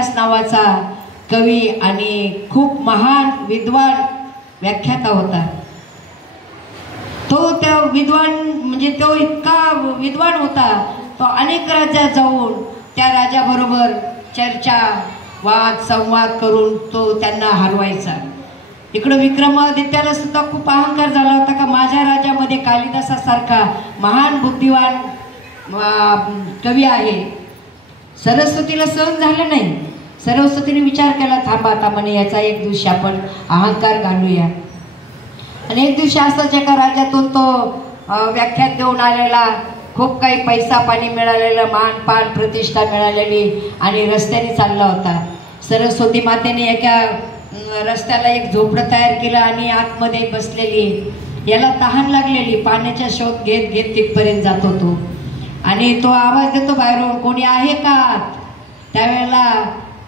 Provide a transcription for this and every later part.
कालिदास नावाचा कवी आणि खूप महान विद्वान व्याख्याता होता। तो त्या विद्वान म्हणजे तो इतका विद्वान होता, तो अनेक राज्यात जाऊन त्या राजाबरोबर चर्चा वाद संवाद करून तो त्यांना हरवायचा। इकडं विक्रमादित्याला सुद्धा खूप अहंकार झाला होता का माझ्या राज्यामध्ये कालिदासासारखा महान बुद्धिवान कवी आहे। सरस्वतीला सहन झालं नाही। सरस्वतीने विचार केला, थांबा आता म्हणे याचा एक दिवशी आपण अहंकार घालूया। आणि एक दिवशी असाच एका राज्यातून तो व्याख्यात देऊन आलेला, खूप काही पैसा पाणी मिळालेलं, मान पान प्रतिष्ठा मिळालेली आणि रस्त्याने चालला होता। सरस्वती मातेने एका रस्त्याला एक झोपडं तयार केलं आणि आतमध्ये बसलेली, याला तहान लागलेली, पाण्याचा शोध घेत घेत तिथपर्यंत जातो तो आणि तो आवाज देतो बाहेरून, कोणी आहे का? त्यावेळेला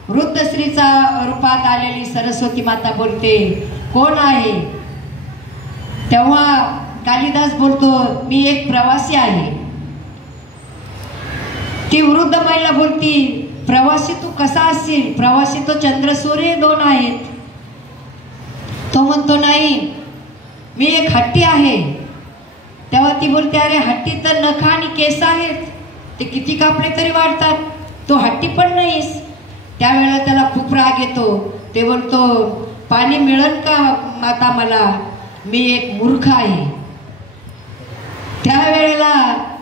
वृद्ध स्त्रीचा रूपात आलेली सरस्वती माता बोलते, कोण आहे? तेव्हा कालिदास बोलतो, मी एक प्रवासी आहे। ती वृद्ध महिला बोलती, प्रवासी तू कसा असशील? प्रवासी तो चंद्र सूर्य दोन आहेत। तो म्हणतो, नाही मी एक हत्ती आहे। तेव्हा ती बोलते, अरे हत्ती तर नख आणि केस आहेत, ते किती कापले तरी वाढतात, तो हत्ती पण नाहीस। त्यावेळेला त्याला खूप राग येतो। ते बोलतो, पाणी मिळेल का माता मला? मी एक मूर्ख आहे। त्यावेळेला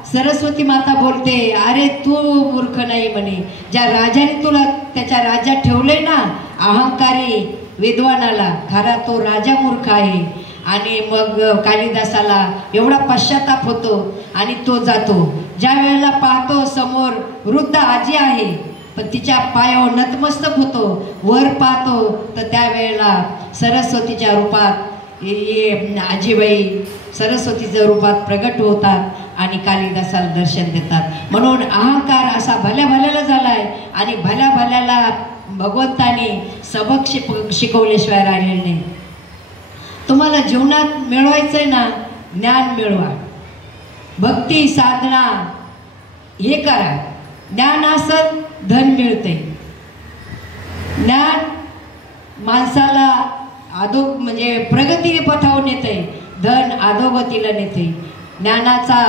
सरस्वती माता बोलते, अरे तू मूर्ख नाही म्हणे, ज्या राजाने तुला त्याच्या राज्यात ठेवले ना अहंकारी विद्वानाला, खरा तो राजा मूर्ख आहे। आणि मग कालिदासाला एवढा पश्चाताप होतो आणि तो जातो। ज्या वेळेला पाहतो समोर वृद्ध आजी आहे, पण तिच्या पायावर नतमस्तक होतो, वर पाहतो तर त्यावेळेला सरस्वतीच्या रूपात आजीबाई सरस्वतीच्या रूपात प्रगट होतात आणि कालिदासाला दर्शन देतात। म्हणून अहंकार असा भल्या भल्याला झालाय आणि भल्या भल्याला भगवंताने सबक शिकवल्याशिवाय राहिलेले नाही। तुम्हाला जीवनात मिळवायचंय ना, ज्ञान मिळवा, भक्ती साधना हे करा। ज्ञान असं धन मिळते। ज्ञान माणसाला म्हणजे प्रगती पथावर नेते, धन अधोगतीला नेते। ज्ञानाचा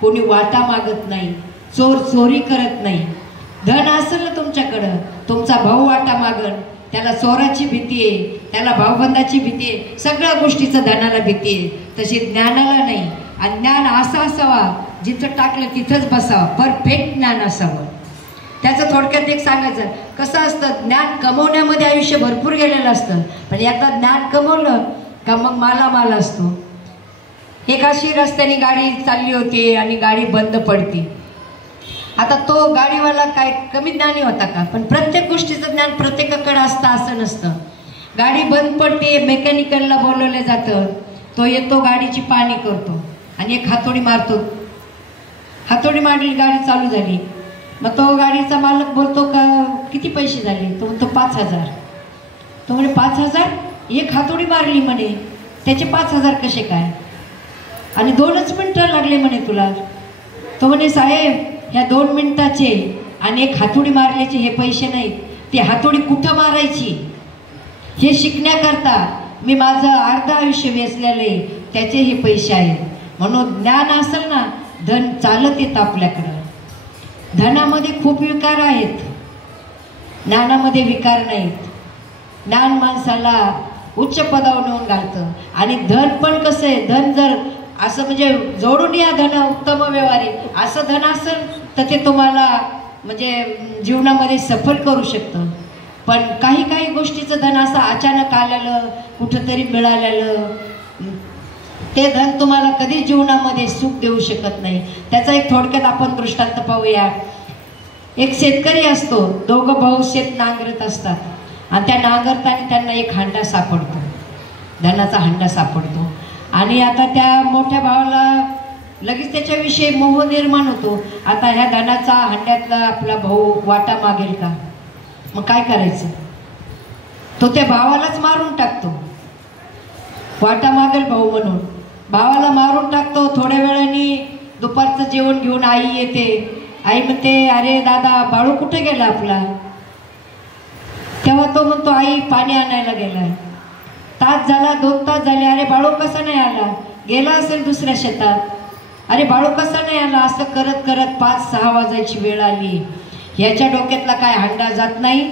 कोणी वाटा मागत नाही, चोर चोरी करत नाही। धन असेल ना तुमच्याकडं, तुमचा भाऊ वाटा मागन, त्याला चोराची भीती आहे, त्याला भाऊबंदाची भीती आहे, सगळ्या गोष्टीचं धनाला भीती आहे, तशी ज्ञानाला नाही। आणि ज्ञान असं असावा जिथं टाकलं तिथंच बसावं, परफेक्ट ज्ञान असावं। त्याचं थोडक्यात एक सांगायचं, कसं असतं, ज्ञान कमवण्यामध्ये आयुष्य भरपूर गेलेलं असतं, पण एकदा ज्ञान कमवलं का मग मालामाल असतो। एक अशी रस्त्याने गाडी चालली होती आणि गाडी बंद पडती। आता तो गाडीवाला काय कमी ज्ञानी होता का? पण प्रत्येक गोष्टीचं ज्ञान प्रत्येकाकडे असतं असं नसतं। गाडी बंद पडते, मेकॅनिकलला बोलवलं जातं, तो येतो, गाडीची पाहणी करतो आणि एक हातोडी मारतो। हातोडी मारली, गाडी चालू झाली। मग तो गाडीचा मालक बोलतो का किती पैसे झाले? तो म्हणतो 5000। तो म्हणे 5000? एक हातोडी मारली म्हणे, त्याचे 5000 कसे काय? आणि 2च मिनिटं लागले म्हणे तुला। तो म्हणे साहेब, ह्या 2 मिनिटाचे आणि एक हातोडी मारल्याचे हे पैसे नाहीत, ती हातोडी कुठं मारायची हे शिकण्याकरता मी माझं अर्ध आयुष्य वेचलेले, त्याचे हे पैसे आहेत। म्हणून ज्ञान असेल ना, धन चालत येतं आपल्याकडं। धनामध्ये खूप विकार आहेत, ज्ञानामध्ये विकार नाहीत। ज्ञान माणसाला उच्च पदावर नेऊन घालतं। आणि धन पण कसं आहे, धन जर असं म्हणजे जोडून या धन उत्तम व्यवहारिक असं धन असेल तर ते तुम्हाला म्हणजे जीवनामध्ये सफल करू शकतं। पण काही काही गोष्टीचं धन असं अचानक आलेलं, कुठंतरी मिळालेलं, ते धन तुम्हाला कधीच जीवनामध्ये सुख देऊ शकत नाही। त्याचा एक थोडक्यात आपण दृष्टांत पाहूया। एक शेतकरी असतो, दोघं भाऊ शेत नांगरत असतात आणि त्या नांगरताना त्यांना एक हांडा सापडतो, धनाचा हांडा सापडतो। आणि आता त्या मोठ्या भावाला लगेच त्याच्याविषयी मोह निर्माण होतो। आता ह्या धनाचा हांड्यातला आपला भाऊ वाटा मागेल का? मग काय करायचं? तो त्या भावालाच मारून टाकतो, वाटा मागेल भाऊ म्हणून भावाला मारून टाकतो। थोड्या वेळाने दुपारचं जेवण घेऊन आई येते। आई म्हणते, अरे दादा, बाळू कुठे गेला आपला? तेव्हा तो म्हणतो आई पाणी आणायला गेलाय. तास झाला, 2 तास झाले, अरे बाळू कसा नाही आला, गेला असेल दुसऱ्या शेतात, अरे बाळू कसा नाही आला. असं करत करत 5-6 वाजायची वेळ आली. ह्याच्या डोक्यातला काय हंडा जात नाही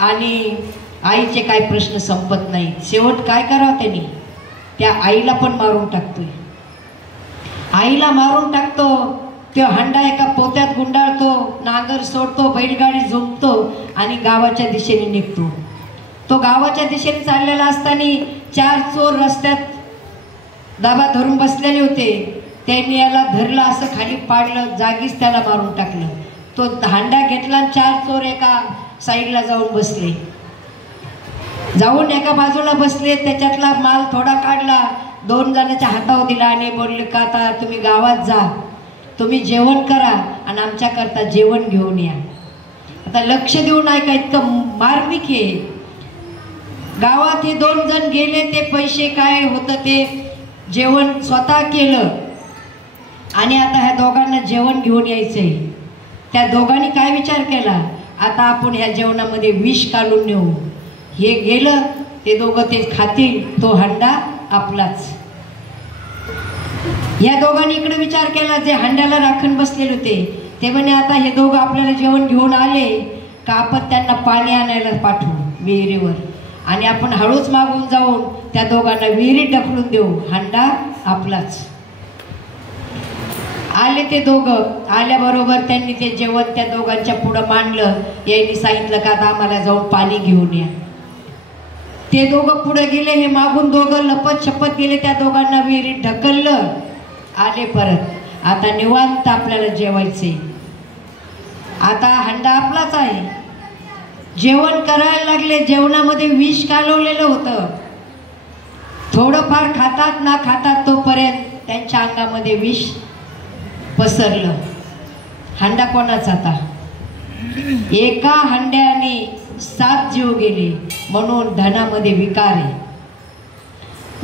आणि आईचे काय प्रश्न संपत नाही. शेवट काय करावं त्यांनी, त्या आईला पण मारून टाकतोय. आईला मारून टाकतो. तो हंडा एका पोत्यात गुंडाळतो, नांगर सोडतो, बैलगाडी झोपतो आणि गावाच्या दिशेने निघतो. तो गावाच्या दिशेने चाललेला असताना 4 चोर रस्त्यात दाबा धरून बसलेले होते. त्यांनी याला धरलं, असं खाली पाडलं, जागीच त्याला मारून टाकलं. तो हंडा घेतला आणि 4 चोर एका साईडला जाऊन बसले. जाऊन एका बाजूला बसले, त्याच्यातला माल थोडा काढला, 2 जणांच्या हातावर दिला आणि बोलले का आता तुम्ही गावात जा, तुम्ही जेवण करा आणि आमच्याकरता जेवण घेऊन या. आता लक्ष देऊन ऐका, इतकं मार्मिक हे. गावात हे 2 जण गेले, ते पैसे काय होतं ते जेवण स्वतः केलं आणि आता ह्या दोघांना जेवण घेऊन यायचंय. त्या दोघांनी काय विचार केला, आता आपण ह्या जेवणामध्ये विष काढून नेऊ. हे गेलं, ते दोघं ते खातील, तो हंडा आपलाच. या दोघांनी इकडे विचार केला, जे हंड्याला राखण बसलेले होते ते म्हणे आता हे दोघं आपल्याला जेवण घेऊन आले का आपण त्यांना पाणी आणायला पाठवू विहिरीवर आणि आपण हळूच मागून जाऊन त्या दोघांना विहिरीत ढकलून देऊ, हंडा आपलाच. आले ते दोघं. आल्याबरोबर त्यांनी ते जेवण त्या दोघांच्या पुढं मांडलं. यांनी सांगितलं का आता आम्हाला जाऊन पाणी घेऊन या. ते दोघं पुढे गेले, हे मागून दोघं लपत छपत गेले, त्या दोघांना विहिरीत ढकललं, आले परत. आता निवांत आपल्याला जेवायचे, आता हंडा आपलाच आहे. जेवण करायला लागले. जेवणामध्ये विष कालवलेलं होतं. थोडंफार खातात ना खातात तोपर्यंत त्यांच्या अंगामध्ये विष पसरलं. हंडा कोणाचा आता? एका हंड्याने 7 जीव गेले. म्हणून धनामध्ये विकार आहे.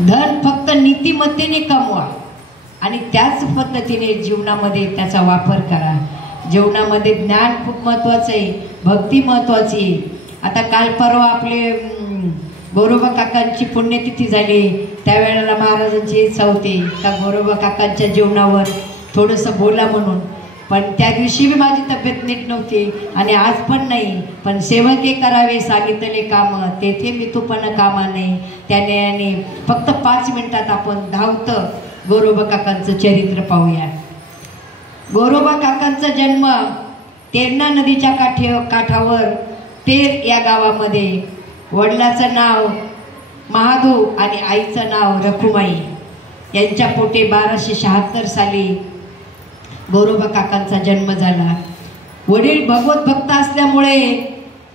धन फक्त नीतिमत्तेने कमवा आणि त्याच पद्धतीने जीवनामध्ये त्याचा वापर करा. जीवनामध्ये ज्ञान खूप महत्त्वाचं आहे, भक्ती महत्त्वाची आहे. आता काल परवा आपले गोरोबा काकांची पुण्यतिथी झाली. त्यावेळेला महाराजांची इच्छा होती का गोरोबा काकांच्या जीवनावर थोडंसं बोला म्हणून, पण त्या दिवशी बी माझी तब्येत नीट नव्हती आणि आज पण नाही. पण सेवके करावे सांगितले काम, तेथे मी तूपण कामा नाही. त्याने फक्त 5 मिनिटात आपण धावतं गोरोबा काकांचं चरित्र पाहूया. गोरोबा काकांचा जन्म तेरणा नदीच्या काठावर तेर या गावामध्ये. वडिलाचं नाव महादू आणि आईचं नाव रखुमाई. यांच्या पोटी 1276 साली गोरोबा काकांचा जन्म झाला. वडील भगवत भक्त असल्यामुळे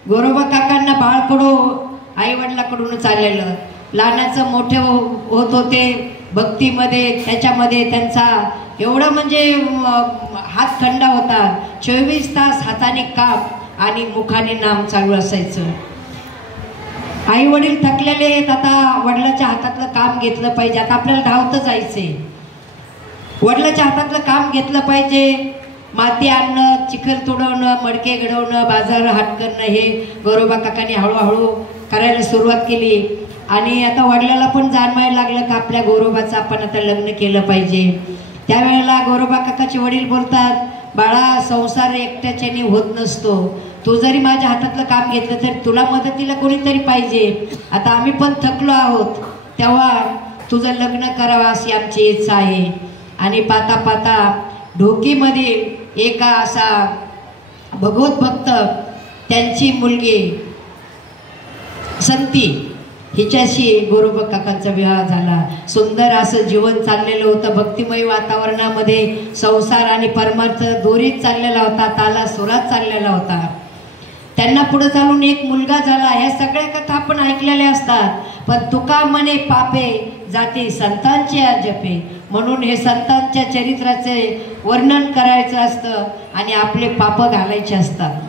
गोरोबा काकांना बाळकडू आई वडिलाकडूनच आलेलं. लहानाचं मोठे होत होते भक्तीमध्ये. त्याच्यामध्ये त्यांचा एवढा म्हणजे हातखंडा होता. 24 तास हाताने काप आणि मुखाने नाम चालू असायचं. आई वडील थकलेले आहेत, आता वडिलाच्या हातातलं काम घेतलं पाहिजे. आता आपल्याला धावतं जायचंय, वडिलाच्या हातातलं काम घेतलं पाहिजे. माती आणणं, चिखल तोडवणं, मडके घडवणं, बाजार हाट करणं हे गोरोबा काकांनी हळूहळू करायला सुरुवात केली. आणि आता वडिलाला पण जाणवायला लागलं का आपल्या गोरोबाचं आपण आता लग्न केलं पाहिजे. त्यावेळेला गोरोबा काकाचे वडील बोलतात, बाळा संसार एकट्याच्याने होत नसतो. तू जरी माझ्या हातातलं काम घेतलं तर तुला मदतीला कोणीतरी पाहिजे. आता आम्ही पण थकलो आहोत, तेव्हा तुझं लग्न करावं अशी आमची इच्छा आहे. आणि पाता पाता ढोकीमध्ये एका असा भगवत भक्त त्यांची मुलगी संती हिच्याशी गोरोबा काकांचा विवाह झाला. सुंदर असं जीवन चाललेलं होतं. भक्तिमय वातावरणामध्ये संसार आणि परमार्थ दोरीत चाललेला होता, ताला सुरात चाललेला होता. त्यांना पुढे चालून एक मुलगा झाला. ह्या सगळ्या कथा आपण ऐकलेल्या असतात. पण तुका म्हणे पापे जाते संतांचे जपे. म्हणून हे संतांच्या चरित्राचे वर्णन करायचं असतं आणि आपले पाप घालायचे असतात.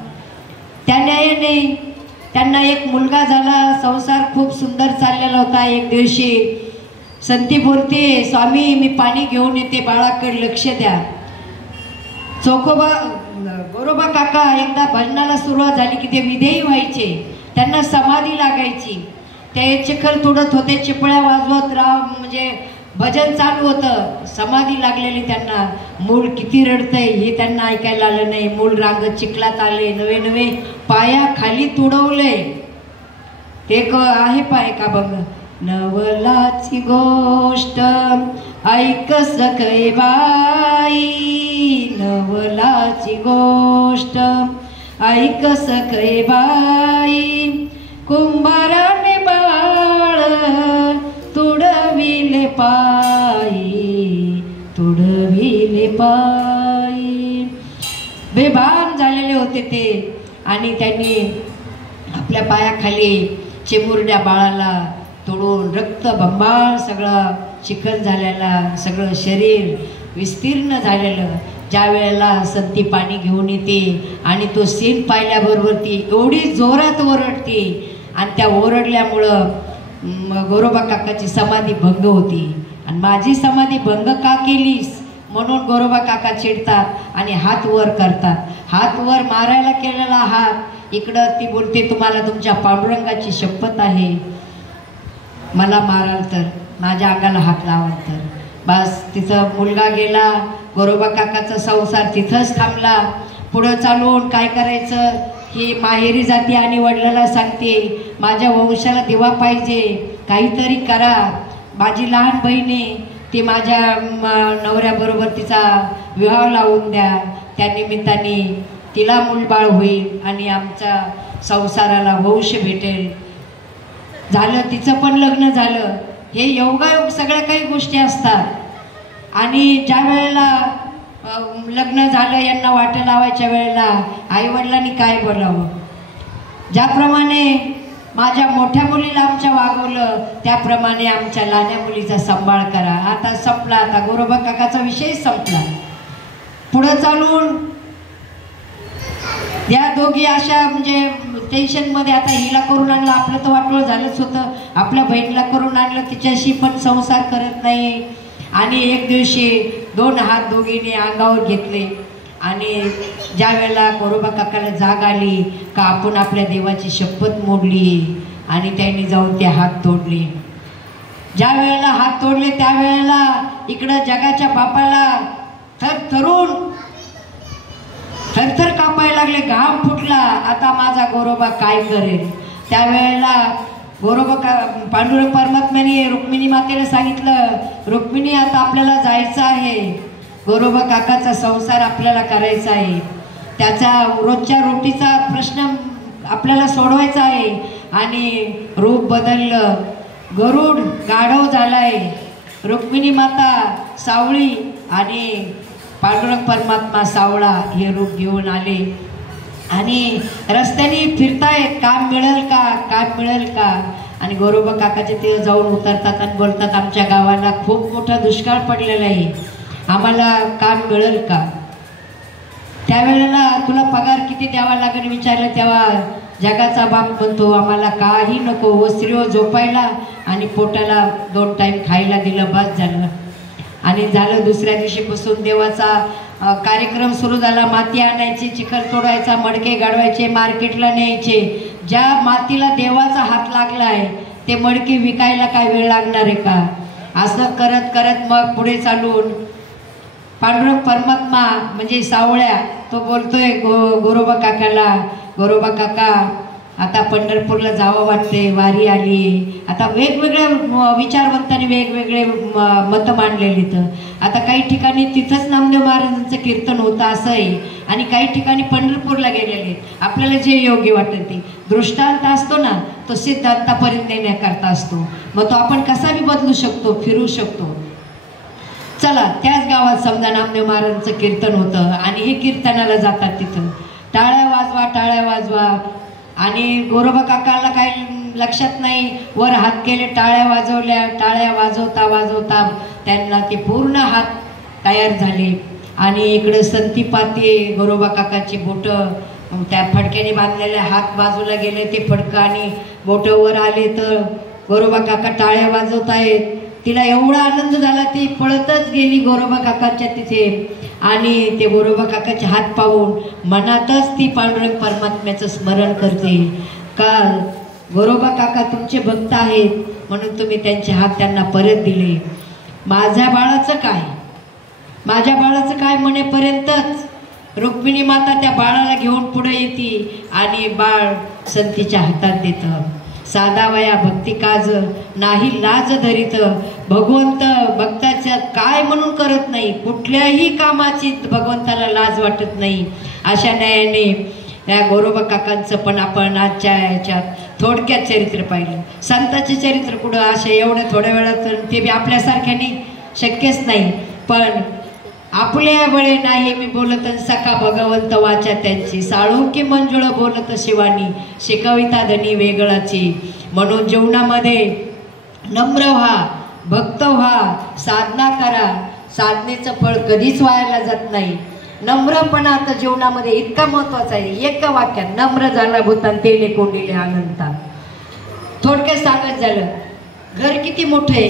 त्या न्यायाने त्यांना एक मुलगा झाला. संसार खूप सुंदर चाललेला होता. एक दिवशी संती बोलते, स्वामी मी पाणी घेऊन येते, बाळाकडे लक्ष द्या. गोरोबा काका एकदा भजनाला सुरुवात झाली की ते विधेयी व्हायचे. त्यांना समाधी लागायची. ते चिखल तुडत होते, चिपळ्या वाजवत म्हणजे भजन चालू होतं. समाधी लागलेली त्यांना. मूल किती रडतंय हे त्यांना ऐकायला आलं नाही. मूल रांगत चिखलात आले, नवे नवे पाया खाली तुडवले. ते आहे पाय का बघ. नवलाची गोष्ट ऐक सखे बाई, नवलाची गोष्ट ऐक सखे बाई, कुंभाराने बाळ तुडविले पायी, तुडविले पायी. बेभान झालेले होते ते. आणि त्यांनी आपल्या पायाखाली चिमुरड्या बाळाला तोडून रक्त बंबाळ सगळं चिखल झालेला, सगळं शरीर विस्तीर्ण झालेलं. ज्या वेळेला संती पाणी घेऊन येते आणि तो सीन पाहिल्याबरोबर ती एवढी जोरात ओरडते. आणि त्या ओरडल्यामुळं गोरोबा काकाची समाधी भंग होती. आणि माझी समाधी भंग का केलीस म्हणून गोरोबा काका चिडतात आणि हात वर करतात. हात वर मारायला केलेला हात इकडं ती बोलते, तुम्हाला तुमच्या पांडुरंगाची शपथ आहे, मला माराल तर, माझ्या अंगाला हात लावाल तर. बस तिचा मुलगा गेला. गोरोबा काकाचा संसार तिथंच थांबला. पुढं चालून काय करायचं ही माहेरी जाते आणि वडिलाला सांगते, माझ्या वंशाला दिवा पाहिजे, काहीतरी करा. माझी लहान बहीण आहे, ती माझ्या नवऱ्याबरोबर तिचा विवाह लावून द्या, त्या निमित्ताने तिला मूलबाळ होईल आणि आमच्या संसाराला वंश भेटेल. झालं, तिचं पण लग्न झालं. हे योगायोग सगळ्या काही गोष्टी असतात. आणि ज्या वेळेला लग्न झालं, यांना वाटं लावायच्या वेळेला आईवडिलांनी काय बोलावं. ज्याप्रमाणे माझ्या मोठ्या मुलीला आमच्या वागवलं, त्याप्रमाणे आमच्या लहान्या मुलीचा सांभाळ करा. आता संपला, आता गोरोबा काकाचा विषय संपला. पुढं चालून या दोघी अशा म्हणजे टेन्शनमध्ये, आता हिला करून आणलं, आपलं तर वाटोळं झालंच होतं, आपल्या बहिणीला करून आणलं, तिच्याशी पण संसार करत नाही. आणि एक दिवशी 2 हात दोघींनी अंगावर घेतले. आणि ज्या वेळेला गोरोबा काकाला जाग आली का आपण आपल्या देवाची शपथ मोडली आणि त्यांनी जाऊन ते हात तोडले. ज्या वेळेला हात तोडले त्यावेळेला इकडं जगाच्या बापाला थरथर कापायला लागले, घाम फुटला. आता माझा गोरोबा काय करेल. त्यावेळेला पांडुरंग परमात्म्याने रुक्मिणी मातेला सांगितलं, रुक्मिणी आता आपल्याला जायचं आहे, गोरोबा काकाचा संसार आपल्याला करायचा आहे, त्याचा रोजच्या रोटीचा प्रश्न आपल्याला सोडवायचा आहे. आणि रूप बदललं, गरुड गाढव झालाय, रुक्मिणी माता सावळी आणि पांडुरंग परमात्मा सावळा हे रूप घेऊन आले. आणि रस्त्याने फिरतायत, काम मिळेल का, काम मिळेल का. आणि गोरोबा काकाचे ते जाऊन उतरतात आणि बोलतात, आमच्या गावाला खूप मोठा दुष्काळ पडलेला आहे, आम्हाला काम मिळेल का. त्यावेळेला तुला पगार किती द्यावा लागेल विचारलं तेव्हा जगाचा बाप म्हणतो, आम्हाला काही नको, वस्त्रीवर झोपायला आणि पोटाला 2 टाईम खायला दिलं, बस झालं. आणि झालं, दुसऱ्या दिवशीपासून देवाचा कार्यक्रम सुरू झाला. माती आणायची, चिखल तोडायचा, मडके गाडवायचे, मार्केटला न्यायचे. ज्या मातीला देवाचा हात लागला आहे ते मडके विकायला काय वेळ लागणार आहे का. असं करत करत मग पुढे चालून पांडुरंग परमात्मा म्हणजे सावळ्या तो बोलतोय गोरोबा काकाला, गोरोबा काका आता पंढरपूरला जावं वाटते, वारी आली. आता वेगवेगळ्या विचारवंतांनी वेगवेगळे मतं मांडलेली. तर आता काही ठिकाणी तिथंच नामदेव महाराजांचं कीर्तन होतं असं आहे आणि काही ठिकाणी पंढरपूरला गेलेले. आपल्याला जे योग्य वाटतं ते दृष्टांत असतो ना, तो सिद्धांतापर्यंत नेण्याकरता असतो. मग तो आपण कसाही बदलू शकतो, फिरू शकतो. चला, त्याच गावात समजा नामदेव महाराजांचं कीर्तन होतं आणि हे कीर्तनाला जातात. तिथं टाळ्या वाजवा, टाळ्या वाजवा. आणि गोरोबा काकाला काही लक्षात नाही, वर हात केले, टाळ्या वाजवल्या. टाळ्या वाजवता वाजवता त्यांना ते पूर्ण हात तयार झाले. आणि इकडे संती पाते गोरोबा काकाची बोटं त्या फडक्याने बांधलेले हात बाजूला गेले, ते फडकं आणि बोटं वर आले. तर गोरोबा काका टाळ्या वाजवतायत. तिला एवढा आनंद झाला, ती पळतच गेली गोरोबा काकाच्या तिथे. आणि ते गोरोबा काकाचे हात पाहून मनातच ती पांडुरंग परमात्म्याचं स्मरण करते. काल गोरोबा काका तुमचे भक्त आहेत म्हणून तुम्ही त्यांचे हात त्यांना परत दिले. माझ्या बाळाचं काय, माझ्या बाळाचं काय म्हणेपर्यंतच रुक्मिणी माता त्या बाळाला घेऊन पुढे येते आणि बाळ संतीच्या हातात देतं. साधा वया भक्ती काज नाही लाज धरित, भगवंत भक्ताचं काय म्हणून करत नाही, कुठल्याही कामाची भगवंताला लाज वाटत नाही. अशा न्यायाने या गोरोबा काकांचं पण आपण आजच्या याच्यात थोडक्यात चरित्र पाहिलं. संताचे चरित्र कुठं असे एवढं थोड्या वेळात ते बी आपल्यासारख्याने शक्यच नाही. पण आपल्या बळे नाही मी बोलत सखा भगवंत वाचा त्यांची, साळुंकी मंजुळ बोलत शिवानी, शिकविता धनी वेगळाची. म्हणून जीवनामध्ये नम्र व्हा, भक्त व्हा, साधना करा. साधनेचं फळ कधीच वायाला जात नाही. नम्रपणा आता जीवनामध्ये इतका महत्वाचा आहे. एका वाक्यात नम्र झाला भूतान तेले कोंडिले अनंता. थोडक्यात सांगत झालं, घर किती मोठं आहे,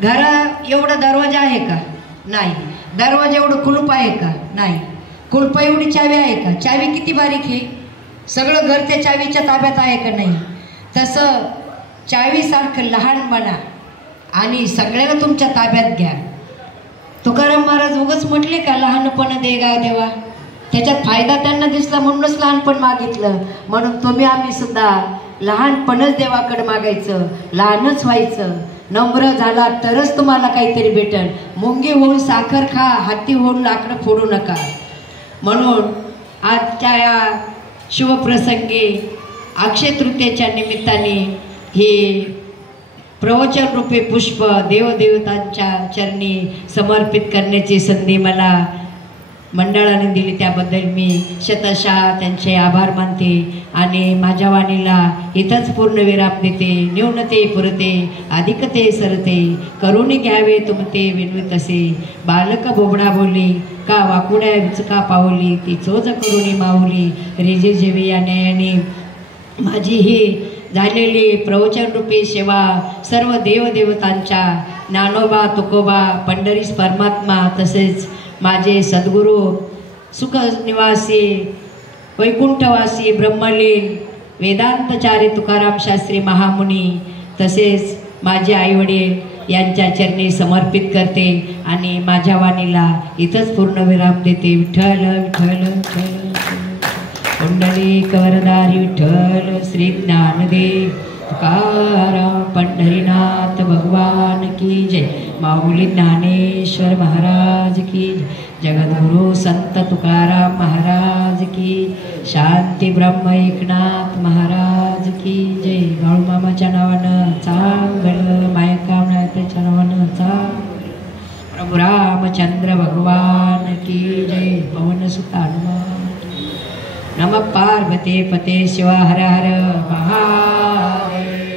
घरा एवढा दरवाजा आहे का? नाही. दरवाजा एवढं कुलूप आहे का? नाही. कुलूप एवढी चावी आहे का? चावी किती बारीक आहे, सगळं घर त्या चावीच्या ताब्यात आहे का? नाही. तसं चावीसारखं लहान बना आणि सगळ्यांना तुमच्या ताब्यात घ्या. तुकाराम महाराज उगाच म्हटले का लहानपण दे गा देवा, त्याच्यात फायदा त्यांना दिसला म्हणूनच लहानपण मागितलं. म्हणून तुम्ही आम्ही सुद्धा लहानपणच देवाकडे मागायचं, लहानच व्हायचं. नम्र झाला तरच तुम्हाला काहीतरी भेटेल. मुंगी होऊन साखर खा, हाती होऊन लाकडं फोडू नका. म्हणून आजच्या या शिवप्रसंगी अक्षय तृतीयेच्या निमित्ताने हे प्रवचन रूपे पुष्प देवदेवतांच्या चरणी समर्पित करण्याची संधी मला मंडळाने दिली. त्याबद्दल मी शतशः त्यांचे आभार मानते आणि माझ्या वाणीला इथंच पूर्णविराम देते. न्यूनते पुरते अधिकते सरते, करुणी घ्यावे तुमते विनवित असे. बालक बोबडा बोली का वाकुड्या विचका पावली, ती चोज करुणी माऊली. रेजे जेवी या न्यायाने माझी ही झालेली प्रवचन रूपी सेवा सर्व देवदेवतांच्या, ज्ञानोबा तुकोबा पंढरीस परमात्मा, तसेच माझे सद्गुरू सुखनिवासी वैकुंठवासी ब्रह्मलीन वेदांतचार्य तुकाराम शास्त्री महामुनी, तसेच माझे आईवडील यांच्या चरणी समर्पित करते आणि माझ्या वाणीला इथंच पूर्णविराम देते. विठ्ठल विठ्ठल विठ्ठल पुंडलिक वरदारी विठ्ठल श्री ज्ञानदेव तुकाराम पंढरीनाथ भगवान की जय. माऊली ज्ञानेश्वर महाराज की जय. जगद्गुरु संत तुकाराम महाराज की. शांती ब्रह्म एकनाथ महाराज की जय. बाळूमामाच्या नावानं चांगलं, मायकामना त्याच्या नावानं चांगलं. प्रभू रामचंद्र भगवान की जय. पवन सुत हनुमान. नमः पार्वती पते शिवा हर हर महादेव.